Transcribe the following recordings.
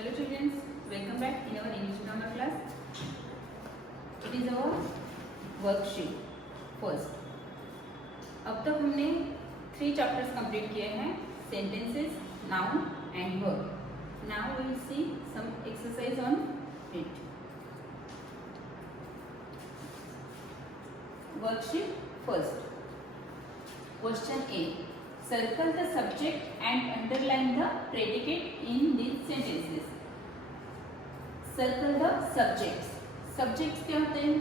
Hello children, welcome back in our English grammar class. It is our worksheet first. अब तक हमने 3 chapters complete किए हैं, sentences, noun and verb. Now we will see some exercise on it. Worksheet first. Question A. Circle the subject and underline the predicate in these sentences. Circle the subjects. Subjects क्या होते हैं?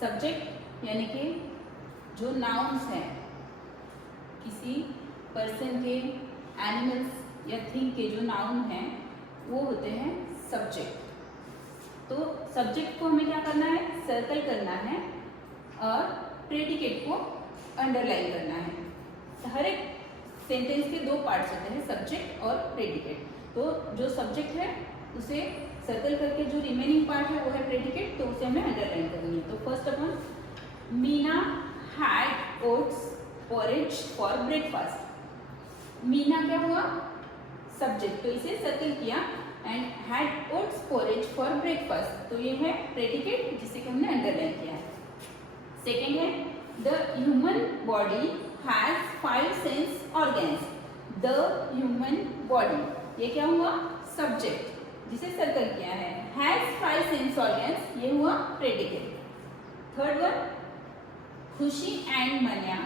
Subject यानी कि जो nouns हैं, किसी person के, animals या thing के जो noun हैं, वो होते हैं subject. तो subject को हमें क्या करना है? Circle करना है और predicate को underline करना है. हर एक सेंटेंस के 2 पार्ट्स होते हैं, सब्जेक्ट और प्रेडिकेट. तो जो सब्जेक्ट है उसे सर्कल करके जो रिमेनिंग पार्ट है वो है प्रेडिकेट, तो उसे हमें अंडरलाइन करनी है. तो first upon, Meena had oats porridge for breakfast. Meena क्या हुआ? सब्जेक्ट, तो इसे सर्कल किया. And had oats porridge for breakfast, तो ये है प्रेडिकेट जिसे हमने अंडरलाइन किया है. सेकेंड है, the human body has 5 sense organs. The human body, ये क्या हुआ? Subject जिसे सर्कल किया है. Has 5 sense organs, ये हुआ predicate. Third one, खुशी and Manya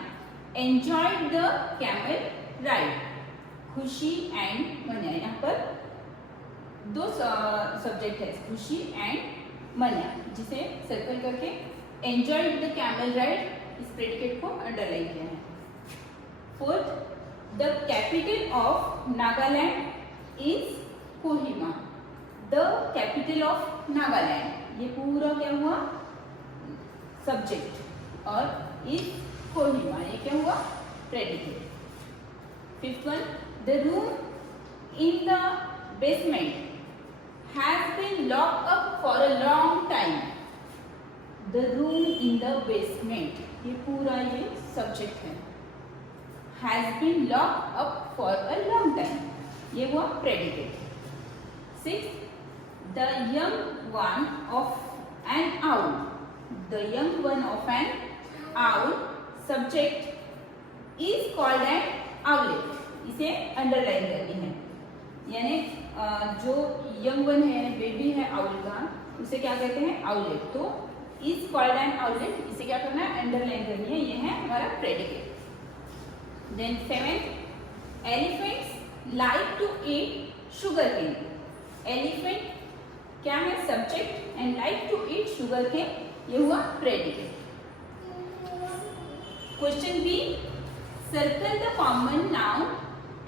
enjoyed the camel ride. खुशी and मन्या, यहाँ पर 2 सब्जेक्ट है, खुशी and मन्या, जिसे सर्कल करके enjoyed the camel ride इस प्रेडिकेट को अंडरलाइन किया है. Fourth, the capital of Nagaland is Kohima. The capital of Nagaland, ये पूरा क्या हुआ? सब्जेक्ट. और is Kohima, ये क्या हुआ? Predicate. Fifth one, the room in the basement has been locked up for a long time. The room in the basement, ये पूरा ये सब्जेक्ट है. Has been locked up for a long time, ये हुआ predicate. Sixth, the young one of an owl. The young one of an owl, subject is called an owlet. इसे underline करनी है. यानी जो young one है, baby है owl का, उसे क्या कहते हैं? owlet. तो is called an owlet, इसे क्या करना है? underline करनी है. ये है हमारा predicate. Then seventh, elephants like to eat sugarcane. Elephant क्या है? Subject and like to eat sugarcane, ये हुआ predicate. Question B, circle the common noun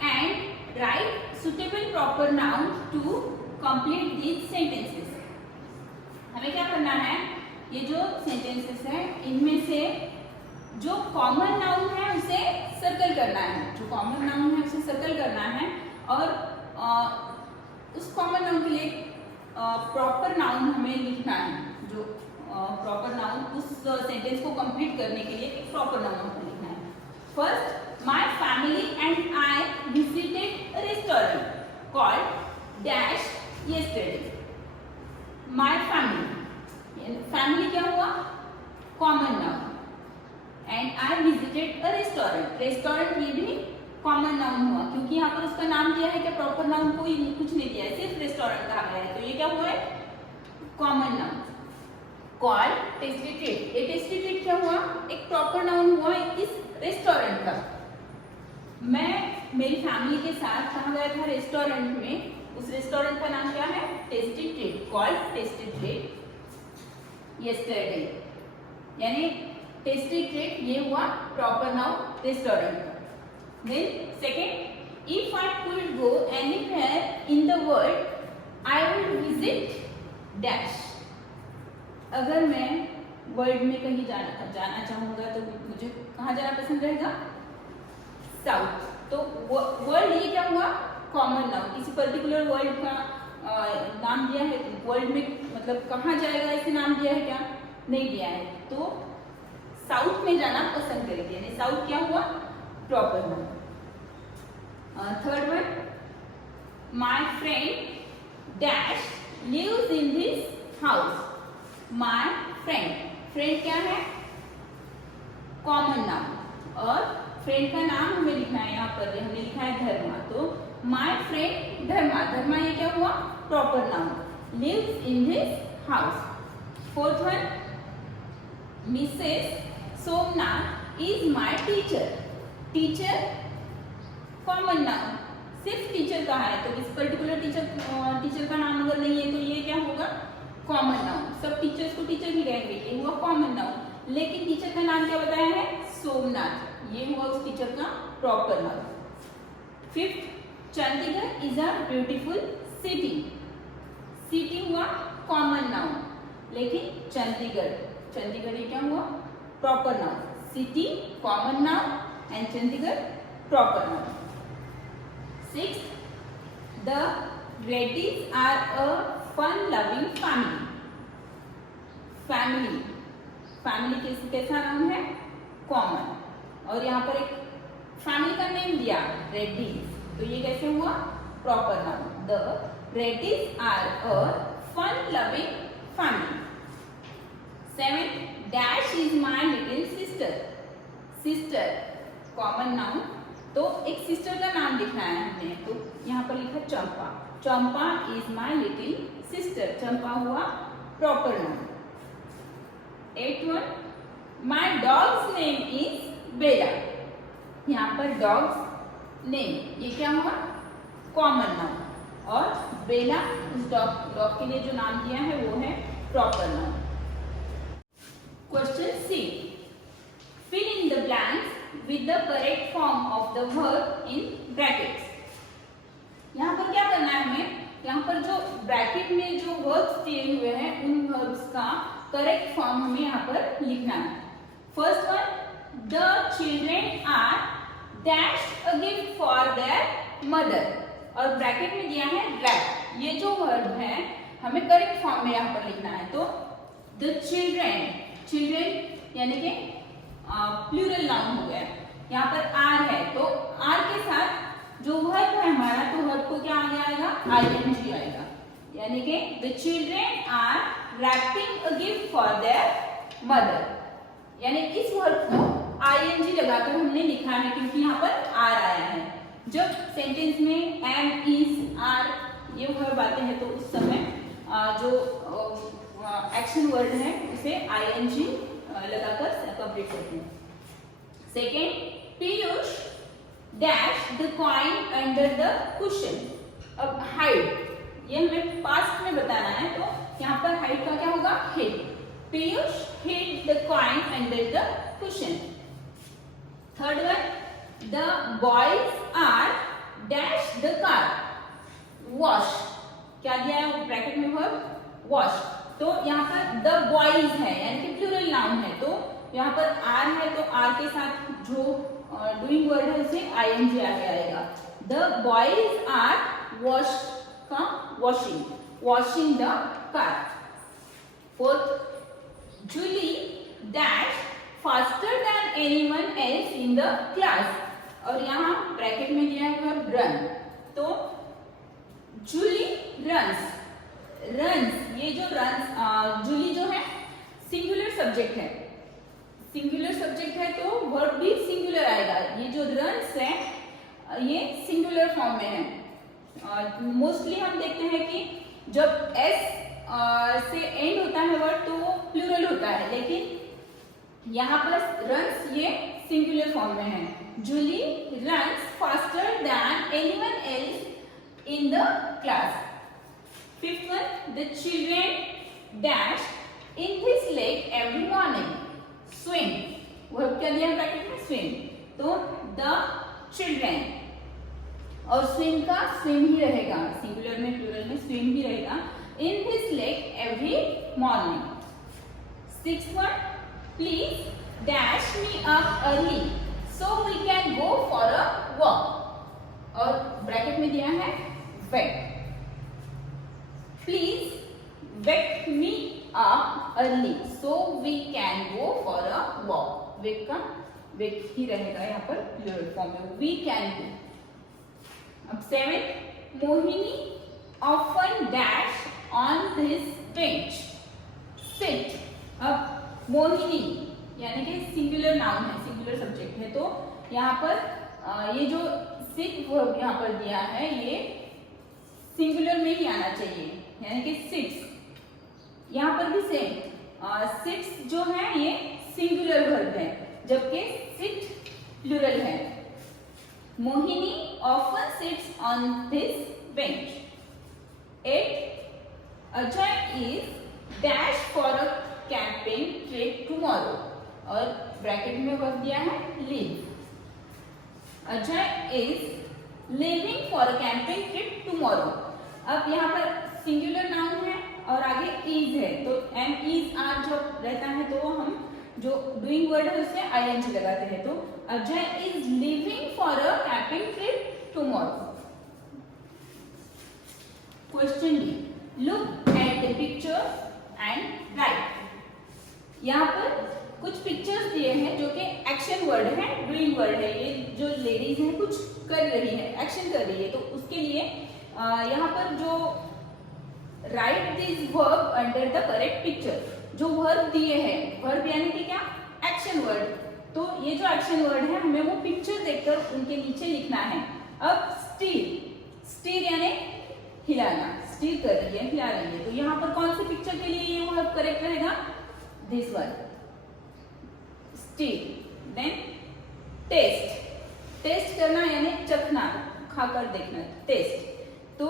and write suitable proper noun to complete these sentences. हमें क्या करना है? ये जो sentences हैं इनमें से जो कॉमन नाउन है उसे सर्कल करना है. जो कॉमन नाउन है उसे सर्कल करना है और उस कॉमन नाउन के लिए प्रॉपर नाउन हमें लिखना है. जो प्रॉपर नाउन उस सेंटेंस को कंप्लीट करने के लिए एक प्रॉपर नाउन हमें लिखना है. First, my family and I visited a restaurant called dash yesterday. My family, family क्या हुआ? Common noun. And I visited a restaurant, restaurant ये भी कॉमन नाउन हुआ क्योंकि यहाँ पर उसका नाम दिया है. क्या प्रॉपर नाउन कोई कुछ नहीं दिया है, सिर्फ रेस्टोरेंट कहा गया है, तो ये क्या हुआ है? Common noun. Called tasty treat, ये टेस्टी ट्रीट क्या हुआ? एक प्रॉपर नाउन हुआ इस रेस्टोरेंट का. मैं मेरी फैमिली के साथ कहाँ गया था? रेस्टोरेंट में. उस रेस्टोरेंट का नाम क्या है? Tasty treat. Called tasty treat yesterday, यानी टेस्टी ट्रीट ये हुआ प्रॉपर नाउन रेस्टोरेंट का. Then second, if I could go anywhere in the world I will visit dash. अगर मैं वर्ल्ड में कहीं जाना चाहूँगा तो मुझे कहाँ जाना पसंद रहेगा? साउथ. तो वर्ल्ड ये क्या हुआ? Common noun. किसी पर्टिकुलर वर्ल्ड का नाम दिया है? वर्ल्ड में मतलब कहाँ जाएगा इसे नाम दिया है क्या? नहीं दिया है. तो साउथ में जाना पसंद करेंगे, यानी साउथ क्या हुआ? Proper noun. Third one, my friend dash lives in this house. My friend, friend क्या है? कॉमन नाउन, और फ्रेंड का नाम हमें लिखना है, यहाँ पर हमने लिखा है धर्मा, तो माय फ्रेंड धर्मा, धर्मा ये क्या हुआ? Proper noun, lives in this house. Fourth one, Mrs Somnath is my teacher. Teacher common noun, सिर्फ टीचर कहा है, तो इस पर्टिकुलर टीचर का नाम अगर नहीं है तो ये क्या होगा? Common noun. सब टीचर्स को टीचर ही रहेंगे, ये हुआ कॉमन नाउन। लेकिन टीचर का नाम क्या बताया है? सोमनाथ, ये हुआ उस टीचर का proper noun. Fifth, Chandigarh is a beautiful city. City हुआ कॉमन नाउन, लेकिन चंडीगढ़, चंडीगढ़ ये क्या हुआ? Proper noun. City common noun and Chandigarh proper noun. Sixth, the Reddys are a fun-loving family. Family, family कैसा नाम है? कॉमन, और यहाँ पर एक फैमिली का नेम दिया रेड्डीज, तो ये कैसे हुआ? Proper noun. The Reddys are a fun-loving family. Seventh, Dash is my little sister. Sister common noun, तो एक सिस्टर का नाम लिखना है हमने, तो यहाँ पर लिखा Champa. Champa is my little sister, Champa हुआ proper noun. Eight one, my dog's name is Bella. यहाँ पर डॉग्स नेम ये क्या हुआ? कॉमन नाउन, और बेला उस डॉग के लिए जो नाम दिया है वो है proper noun. Question C, fill in the blanks with the correct form of the verb in brackets. यहाँ पर क्या करना है हमें? यहाँ पर जो ब्रैकेट में जो वर्ब्स दिए हुए हैं उन वर्ब्स का करेक्ट फॉर्म हमें यहाँ पर लिखना है। First one, the children are dash a gift for their mother, और ब्रैकेट में दिया है रैप। ये जो वर्ब है हमें करेक्ट फॉर्म में यहाँ पर लिखना है, तो द चिल्ड्रेन, चिल्ड्रेन यानी कि प्लूरल नाउन हो गया। यहाँ पर आर है, तो आर के साथ जो वर्ब है हमारा, तो वर्ब को क्या आगे आएगा? आईएनजी आएगा, यानी कि the children are wrapping a gift for their mother, यानी इस वर्ब को आईएनजी लगाकर हमने लिखा है क्योंकि यहाँ पर आर आया है। जब सेंटेंस में एम, इज, आर ये वर्ब आते हैं तो उस समय जो एक्शन वर्ड है उसे आईएनजी लगाकर कंप्लीट करते हैं। Second, Piyush dash the coin under the cushion. अब हाइड ये हमें पास्ट में बताना है, तो यहाँ पर हाइड का क्या होगा? Hid. Piyush hid the coin under the cushion. Third one, the boys are dash the car wash. क्या दिया है ब्रैकेट में? Verb wash. तो यहाँ पर द बॉयज है यानी कि प्लूरल नाउन है, तो यहाँ पर आर है तो आर के साथ जो डूइंग वर्ड है उसे आईएनजी आगे आएगा। द बॉयज आर वॉश का washing, washing the car. Fourth, Julie dash faster than anyone else in the class, और यहाँ ब्रैकेट में दिया है वर्ब रन, तो जूली रन्स, रन्स ये जो रन्स, जूली जो है सिंगुलर सब्जेक्ट है, सिंगुलर सब्जेक्ट है तो वर्ब भी सिंगुलर आएगा। ये जो रन्स है ये सिंगुलर फॉर्म में है। मोस्टली हम देखते हैं कि जब एस से एंड होता है वर्ड तो वो प्लूरल होता है, लेकिन यहाँ पर रन्स ये सिंगुलर फॉर्म में है। Julie runs faster than anyone else in the class. Fifth one, the children dash in this lake every morning. Swim, वो क्या दिया ब्रैकेट में? swim, तो the children, और swim का swim ही रहेगा, सिंगुलर में प्लूरल में swim ही रहेगा। In this lake every morning. Sixth one, please dash me up early so we can go for a walk, और ब्रैकेट में दिया है wake. Please wake me up early so we can go for a walk. Wake का wake ही रहेगा यहाँ पर plural form में, we can go. अब 7, Mohini often dash on this bench. Sit. अब मोहिनी यानी कि सिंगुलर नाउन है, सिंगुलर सब्जेक्ट है, तो यहाँ पर ये जो सिट वर्ब यहाँ पर दिया है ये सिंगुलर में ही आना चाहिए, यानी कि सिट्स। यहाँ पर भी सेम सिट्स जो है ये सिंगुलर वर्ब है, जबकि सिट प्लूरल है। Mohini often sits on this bench. 8. Ajay is dash for a camping trip tomorrow. और ब्रैकेट में वर्ब दिया है leave. Ajay is leaving for a camping trip tomorrow. अब यहाँ पर सिंगुलर नाउन है और आगे is है, तो am is are जब रहता है तो हम जो डूइंग वर्ड है उससे ing लगाते हैं। तो Ajay is living for a camping trip tomorrow. Question D, look at the picture and right. यहाँ पर कुछ पिक्चर्स दिए हैं जो कि एक्शन वर्ड है, डूइंग वर्ड है। ये जो लेडीज है कुछ कर रही है, एक्शन कर रही है, तो उसके लिए यहाँ पर जो right this verb under the correct picture, जो वर्ब दिए हैं, वर्ब यानी कि क्या, एक्शन वर्ड, तो ये जो एक्शन वर्ड है हमें वो पिक्चर देखकर उनके नीचे लिखना है। अब स्टीर, स्टीर यानी हिलाना, स्टीर कर रही है, हिला रही है, तो यहाँ पर कौन सी पिक्चर के लिए ये वर्ब करेक्ट रहेगा, this one, stir. Then taste, taste करना यानी चखना, खाकर देखना, टेस्ट। तो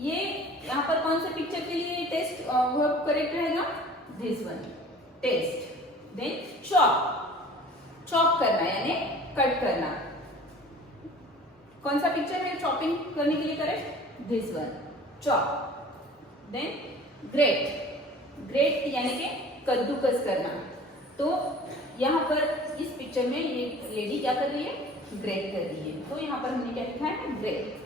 ये यहाँ पर कौन से पिक्चर के लिए टेस्ट वर्ब करेक्ट रहेगा, this one, taste. Then chop, chop करना यानी कट करना, कौन सा पिक्चर है चॉपिंग करने के लिए correct, this one, chop. Then grate, grate यानी कि कद्दूकस करना, तो यहाँ पर इस पिक्चर में ये लेडी क्या कर रही है, ग्रेट कर रही है, तो यहाँ पर हमने क्या लिखा है, ग्रेट।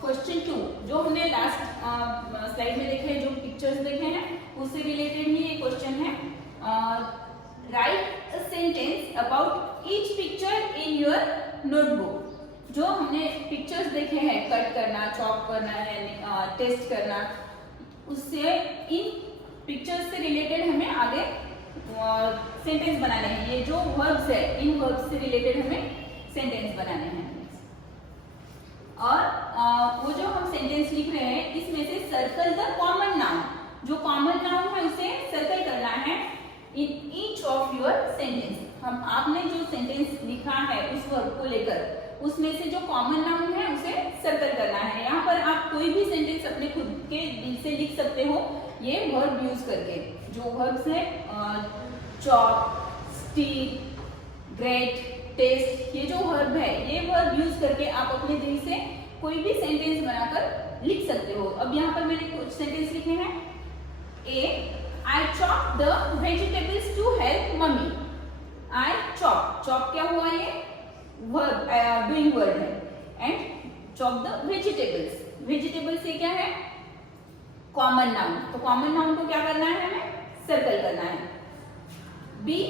क्वेश्चन 2, जो हमने लास्ट स्लाइड में देखे, जो पिक्चर्स देखे हैं उससे रिलेटेड ही ये क्वेश्चन है। Right a sentence about each picture in your notebook. जो हमने पिक्चर्स देखे हैं, कट करना, चॉप करना है, टेस्ट करना, उससे इन पिक्चर्स से रिलेटेड हमें आगे सेंटेंस बनाने हैं। ये जो वर्ब्स है, इन वर्ब्स से रिलेटेड हमें सेंटेंस बनाने हैं। और वो जो हम सेंटेंस लिख रहे हैं इसमें से सर्कल द कॉमन नाउन, जो कॉमन नाउन है उसे सर्कल करना है in each of your sentence. हम आपने जो सेंटेंस लिखा है उस वर्ब को लेकर उसमें से जो कॉमन नाउन है उसे सर्कल करना है। यहाँ पर आप कोई भी सेंटेंस अपने खुद के दिल से लिख सकते हो ये वर्ब यूज करके। जो वर्ब्स है चॉप, स्टील, ग्रेट, टेस्ट, ये जो वर्ब है ये वर्ब यूज करके आप अपने दिल से कोई भी सेंटेंस बनाकर लिख सकते हो। अब यहाँ पर मैंने कुछ सेंटेंस लिखे हैं। A, I chop the vegetables to help mummy. I chop, chop क्या हुआ, ये वर्ब, डूइंग वर्ड है। And chop the vegetables, vegetables ये क्या है, कॉमन नाउन, तो कॉमन नाउन को क्या करना है, हमें सर्कल करना है। B,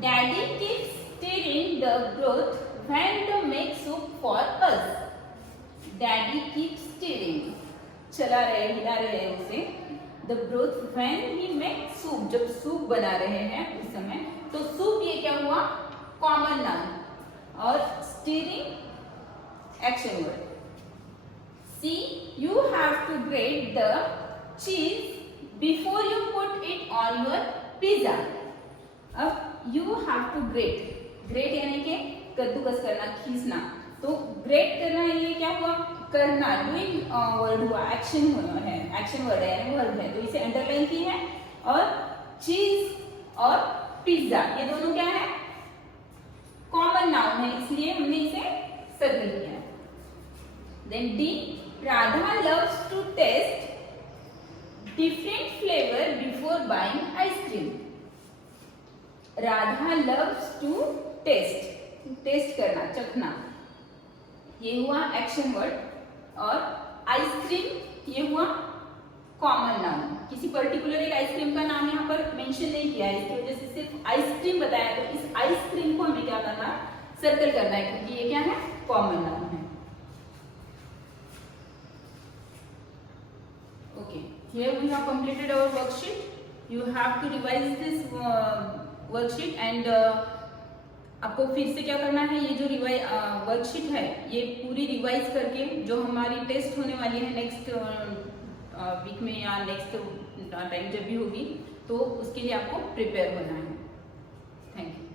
daddy keeps stirring the broth when they make soup for us. Daddy keeps stirring, चला रहे, हिला रहे हैं उसे, the broth when he makes soup, जब सूप बना रहे हैं उस समय, तो सूप ये क्या हुआ, कॉमन नाउन, और stirring action word. C, you have to grate the cheese before you put it on your pizza. अब you have to grate, great यानी कि कद्दूकस करना, खींचना, तो ग्रेट करना ये क्या हुआ, करना, डूइंग वर्ड हुआ, एक्शन हुआ है, एक्शन वर्ड है यानी वर्ब है, तो इसे अंडरलाइन की है। और चीज और पिज्जा ये दोनों क्या है, कॉमन नाउन है, इसलिए हमने इसे सर्कल किया है। Then D, Radha loves to taste different flavour before buying ice cream. Radha loves to taste, taste करना, चखना, ये हुआ एक्शन वर्ड। और आइसक्रीम ये हुआ कॉमन नाउन, किसी पर्टिकुलर एक आइसक्रीम का नाम यहाँ पर मेंशन नहीं किया है, इसकी वजह से सिर्फ आइसक्रीम बताया, तो इस आइसक्रीम को हमें क्या करना, सर्कल करना है क्योंकि ये क्या है, कॉमन नाउन है। Okay, here we have completed our worksheet. You have to revise this worksheet and आपको फिर से क्या करना है, ये जो वर्कशीट है ये पूरी रिवाइज करके जो हमारी टेस्ट होने वाली है नेक्स्ट वीक में या नेक्स्ट टाइम जब भी होगी, तो उसके लिए आपको प्रिपेयर होना है। Thank you.